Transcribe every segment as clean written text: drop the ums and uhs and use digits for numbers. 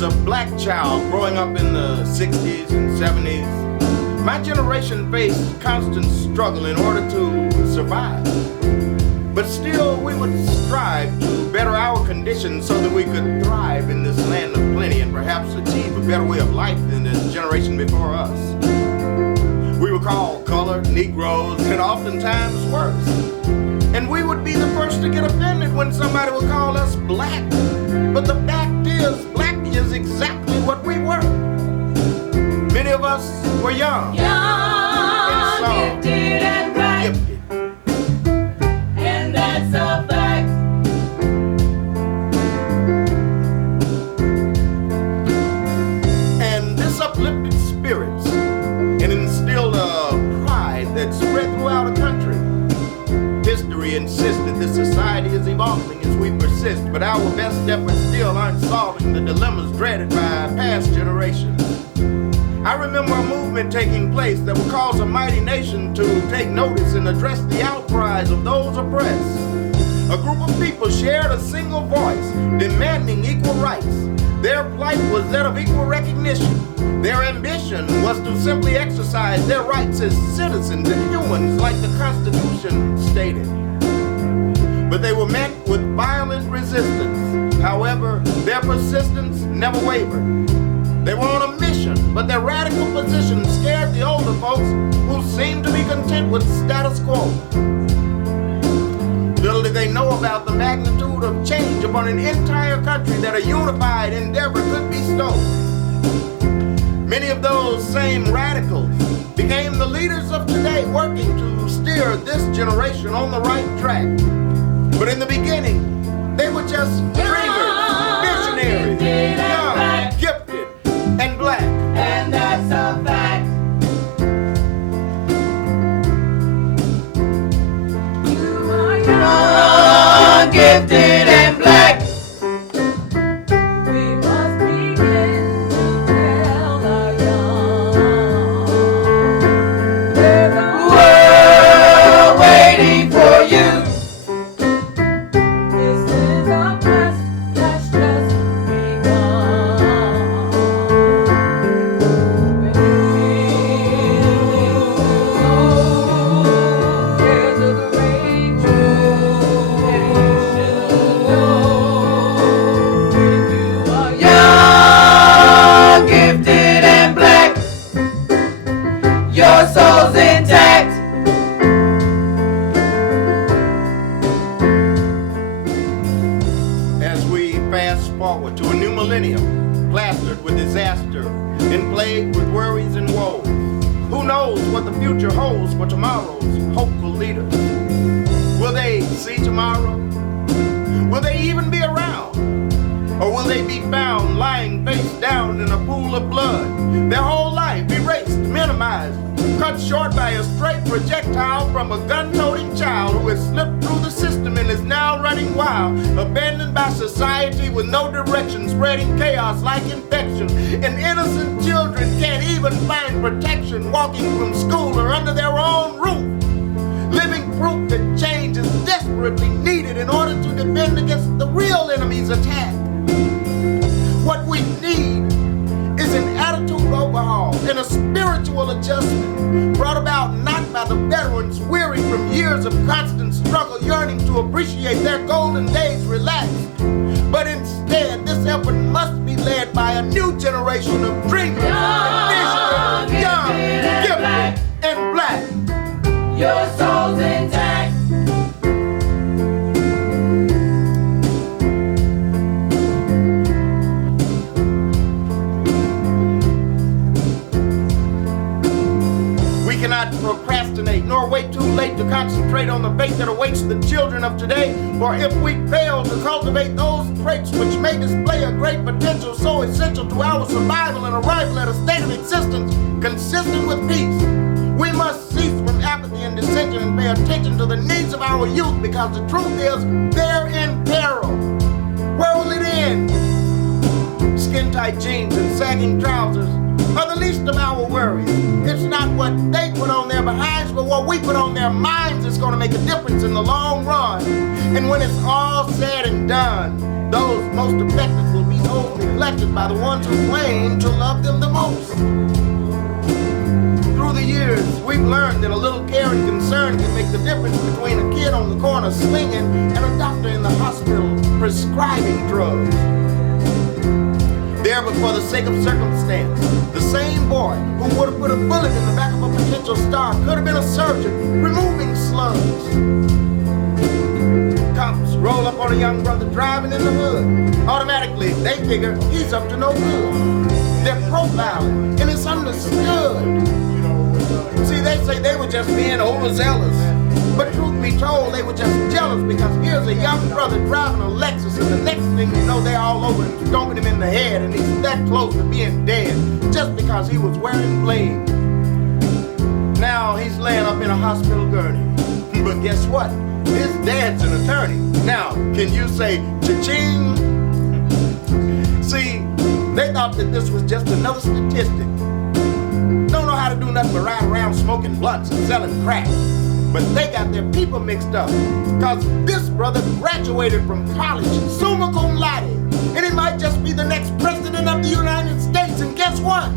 As a black child growing up in the 60s and 70s, my generation faced constant struggle in order to survive. But still, we would strive to better our conditions so that we could thrive in this land of plenty and perhaps achieve a better way of life than the generation before us. We were called colored, Negroes, and oftentimes worse. And we would be the first to get offended when somebody would call us black. But the fact is, black is exactly what we were. Many of us were young, gifted and black, gifted. And that's a fact. And this uplifted spirits and instilled a pride that spread throughout a country. History insists that this society is evolving as we persist, but our best efforts still aren't solving the dilemmas dreaded by past generations. I remember a movement taking place that would cause a mighty nation to take notice and address the outcries of those oppressed. A group of people shared a single voice, demanding equal rights. Their plight was that of equal recognition. Their ambition was to simply exercise their rights as citizens and humans like the Constitution stated. But they were met with violent resistance. However, their persistence never wavered. They were on a mission, but their radical position scared the older folks who seemed to be content with the status quo. Little did they know about the magnitude of change upon an entire country that a unified endeavor could bestow. Many of those same radicals became the leaders of today, working to steer this generation on the right track. But in the beginning, they were just dreamers, visionaries, young, gifted, and black. And that's a fact. You are young, gifted and black. We must begin to tell our young. There's a world waiting for you. This is a quest that's just begun. There's a great truth you should know. When you are young, gifted and black, your soul's intact. As we fast forward to a new millennium, plastered with disaster and plagued with worries and woes, who knows what the future holds for tomorrow's hopeful leaders? Will they see tomorrow? Will they even be around? Or will they be found lying face down in a pool of blood, their whole life erased, minimized, cut short by a stray projectile from a gun-toting child who has slipped through the system and is now running wild, abandoned by society with no direction, spreading chaos like infection, and innocent children can't even find protection, walking from school or under their own roof, living proof that change is desperately needed in order to defend against the real enemy's attack. What we need is an attitude overhaul and a spiritual adjustment brought about not by the veterans weary from years of constant struggle, yearning to appreciate their golden days relaxed, but instead this effort must be led by a new generation of dreamers, young, gifted, and black. Your soul's intact. We cannot procrastinate nor wait too late to concentrate on the fate that awaits the children of today. For if we fail to cultivate those traits which may display a great potential so essential to our survival and arrival at a state of existence consistent with peace, we must cease from apathy and dissension and pay attention to the needs of our youth, because the truth is they're in peril. Where will it end? Skin-tight jeans and sagging trousers are the least of our worries. It's not what they put on their behinds, but what we put on their minds is going to make a difference in the long run. And when it's all said and done, those most affected will be souls neglected by the ones who claim to love them the most. Through the years, we've learned that a little care and concern can make the difference between a kid on the corner slinging and a doctor in the hospital prescribing drugs. There, but for the sake of circumstance, the same boy who would have put a bullet in the back of a potential star could have been a surgeon removing slugs. Cops roll up on a young brother driving in the hood. Automatically, they figure he's up to no good. They're profiling, and it's understood. See, they say they were just being overzealous. But truth be told, they were just jealous because here's a young brother driving a Lexus, and the next thing you know, they're all over him, stomping him in the head, and he's that close to being dead just because he was wearing blades. Now he's laying up in a hospital gurney. But guess what? His dad's an attorney. Now, can you say cha-ching? See, they thought that this was just another statistic. Don't know how to do nothing but ride around smoking blunts and selling crack. But they got their people mixed up. Cause this brother graduated from college, summa cum laude. And he might just be the next president of the United States. And guess what?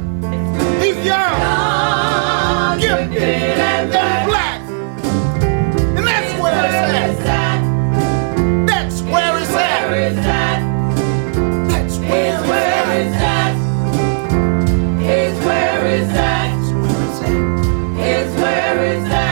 He's young, gifted, and black. And that's where it's at. That's where it's at. That's where it's at. Here's where it's at. That's where it's at. Here's where it's at.